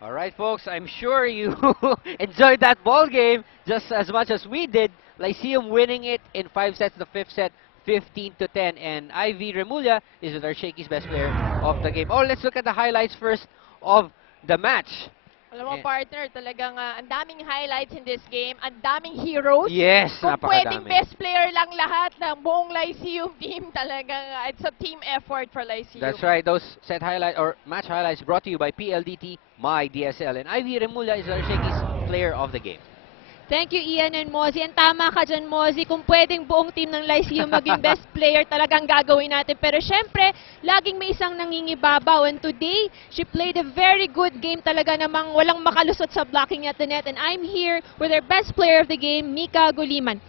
All right, folks, I'm sure you enjoyed that ball game just as much as we did. Lyceum winning it in 5 sets, the fifth set, 15-10. And Ivy Remulla is with our Shakey's best player of the game. Oh, let's look at the highlights first of the match. Alam mo, partner, talagang ang daming highlights in this game, ang daming heroes. Yes, Kung pwedeng napakadami. best player lang lahat ng buong Lyceum team, talagang it's a team effort for Lyceum. That's right. Those set highlight or match highlights brought to you by PLDT, My DSL. And Ivy Remulla is our Shakey's player of the game. Thank you, Ian and Mozzie. And tama ka dyan, Mozzie. Kung pwedeng buong team ng Lyceum maging best player, talagang gagawin natin. Pero syempre, laging may isang nangingibabaw. And today, she played a very good game talaga, namang walang makalusot sa blocking at the net. And I'm here with our best player of the game, Nika Guliman.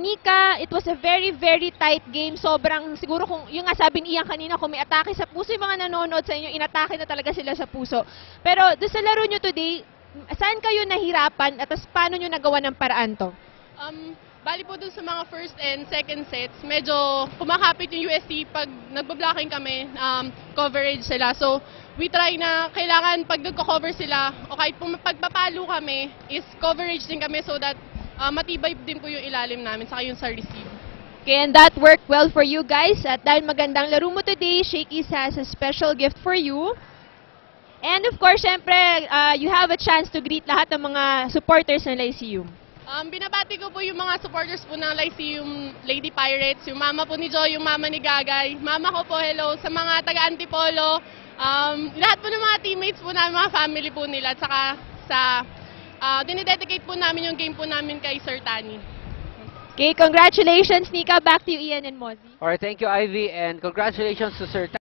Nika, it was a very, very tight game. Sobrang, siguro kung, yung nga sabi ni Ian kanina, kung may atake sa puso, yung mga nanonood sa inyo, inatake na talaga sila sa puso. Pero doon sa laro nyo today, saan kayo nahirapan at paano nyo nagawa ng paraan to? Bali po dun sa mga first and second sets, medyo kumakapit yung UST pag nagbablocking kami, coverage sila. So, we try na kailangan pag nagko-cover sila, o kahit pagpapalo kami, is coverage din kami so that matibay din po yung ilalim namin, saka yung sa receive. Okay, and that worked well for you guys. At dahil magandang laro mo today, Shakey's has a special gift for you. And of course, syempre, you have a chance to greet lahat ng mga supporters ng Lyceum. Binabati ko po yung mga supporters po ng Lyceum Lady Pirates, yung mama po ni Joy, yung mama ni Gagay, mama ko po, hello, sa mga taga-Antipolo, lahat po ng mga teammates po namin, mga family po nila, at saka sa, dinidedicate po namin yung game po namin kay Sir Tani. Okay, congratulations, Nika. Back to you, Ian and Mozzie. All right, thank you, Ivy, and congratulations to Sir